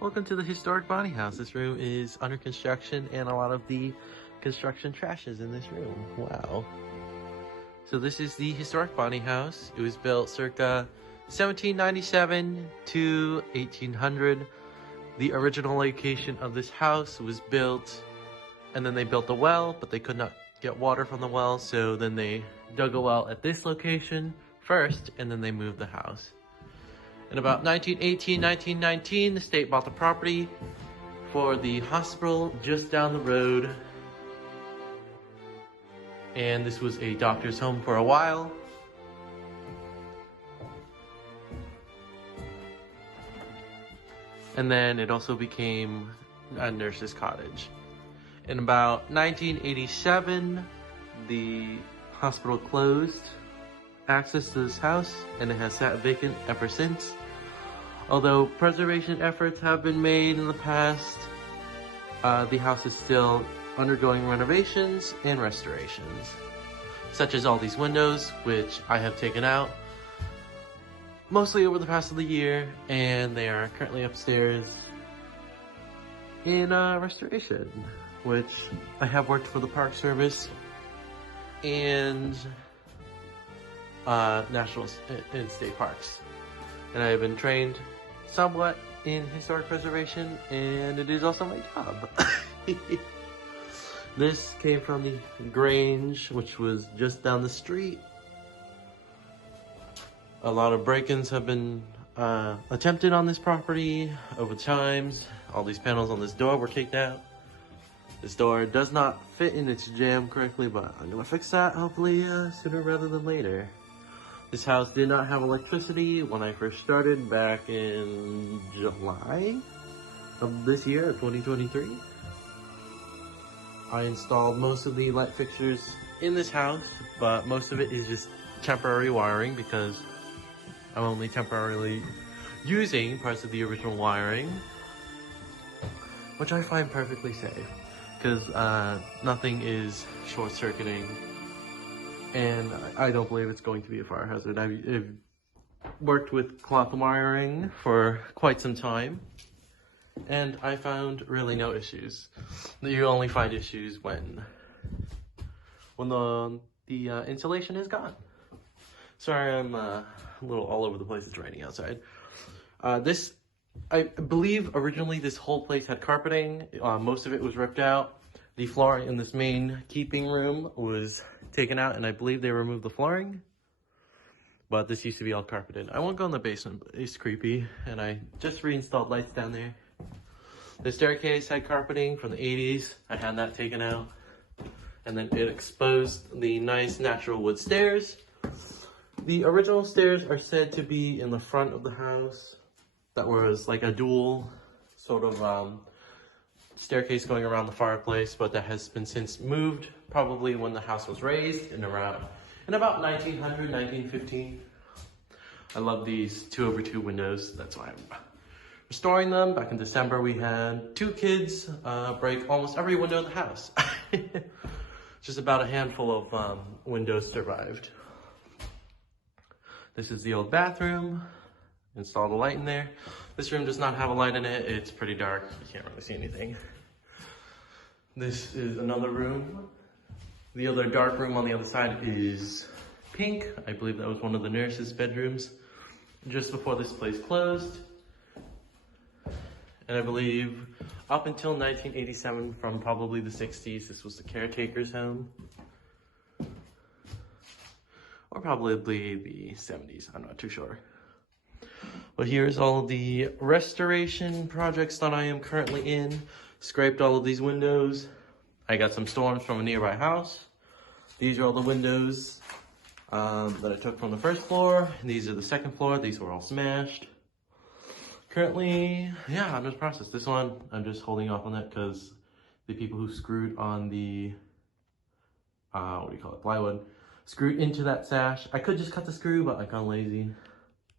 Welcome to the historic Bonney house. This room is under construction and a lot of the construction trash is in this room. Wow. So this is the historic Bonney house. It was built circa 1797 to 1800. The original location of this house was built and then they built a well, but they could not get water from the well. So then they dug a well at this location first and then they moved the house. In about 1918, 1919, the state bought the property for the hospital just down the road. And this was a doctor's home for a while. And then it also became a nurse's cottage. In about 1987, the hospital closed access to this house and it has sat vacant ever since. Although preservation efforts have been made in the past, the house is still undergoing renovations and restorations, such as all these windows, which I have taken out mostly over the past of the year, and they are currently upstairs in restoration, which I have worked for the Park Service and national and state parks, and I have been trained somewhat in historic preservation, and it is also my job. This came from the Grange, which was just down the street. A lot of break-ins have been attempted on this property over times. All these panels on this door were kicked out. This door does not fit in its jamb correctly, but I'm gonna fix that hopefully sooner rather than later. This house did not have electricity when I first started back in July of this year, 2023. I installed most of the light fixtures in this house, but most of it is just temporary wiring because I'm only temporarily using parts of the original wiring, which I find perfectly safe because nothing is short-circuiting. And I don't believe it's going to be a fire hazard. I've worked with cloth wiring for quite some time, and I found really no issues. You only find issues when the insulation is gone. Sorry, I'm a little all over the place. It's raining outside. I believe originally this whole place had carpeting. Most of it was ripped out. The flooring in this main keeping room was taken out, and I believe they removed the flooring. But this used to be all carpeted. I won't go in the basement, but it's creepy. And I just reinstalled lights down there. The staircase had carpeting from the 80s. I had that taken out. And then it exposed the nice natural wood stairs. The original stairs are said to be in the front of the house. That was like a dual sort of staircase going around the fireplace, but that has been since moved, probably when the house was raised in about 1900, 1915. I love these 2/2 windows. That's why I'm restoring them. Back in December, we had 2 kids break almost every window in the house. Just about a handful of windows survived. This is the old bathroom. Installed a light in there. This room does not have a light in it. It's pretty dark. You can't really see anything. This is another room. The other dark room on the other side is pink. I believe that was one of the nurses' bedrooms just before this place closed. And I believe up until 1987, from probably the 60s, this was the caretakers' home. Or probably the 70s, I'm not too sure. But here's all the restoration projects that I am currently in. Scraped all of these windows. I got some storms from a nearby house. These are all the windows that I took from the first floor. These are the second floor. These were all smashed. Currently, yeah, I'm just process. This one, I'm just holding off on that because the people who screwed on the, plywood, screwed into that sash. I could just cut the screw, but I got lazy.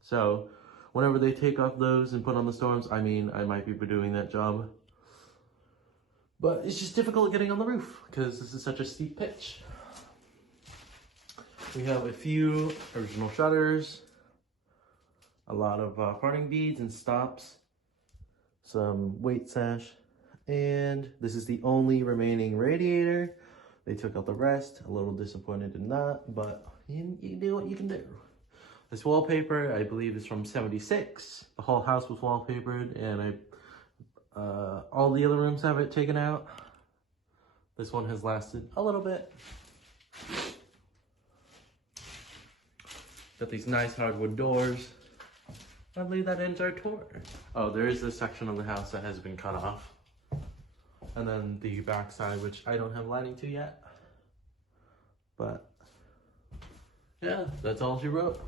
So whenever they take off those and put on the storms, I mean, I might be doing that job. But it's just difficult getting on the roof because this is such a steep pitch. We have a few original shutters, a lot of parting beads and stops, some weight sash, and this is the only remaining radiator. They took out the rest. A little disappointed in that, but you do what you can do. This wallpaper, I believe, is from '76. The whole house was wallpapered, and all the other rooms have it taken out. This one has lasted a little bit. Got these nice hardwood doors. I believe that ends our tour. Oh, there is this section of the house that has been cut off. And then the back side, which I don't have lighting to yet. But yeah, that's all she wrote.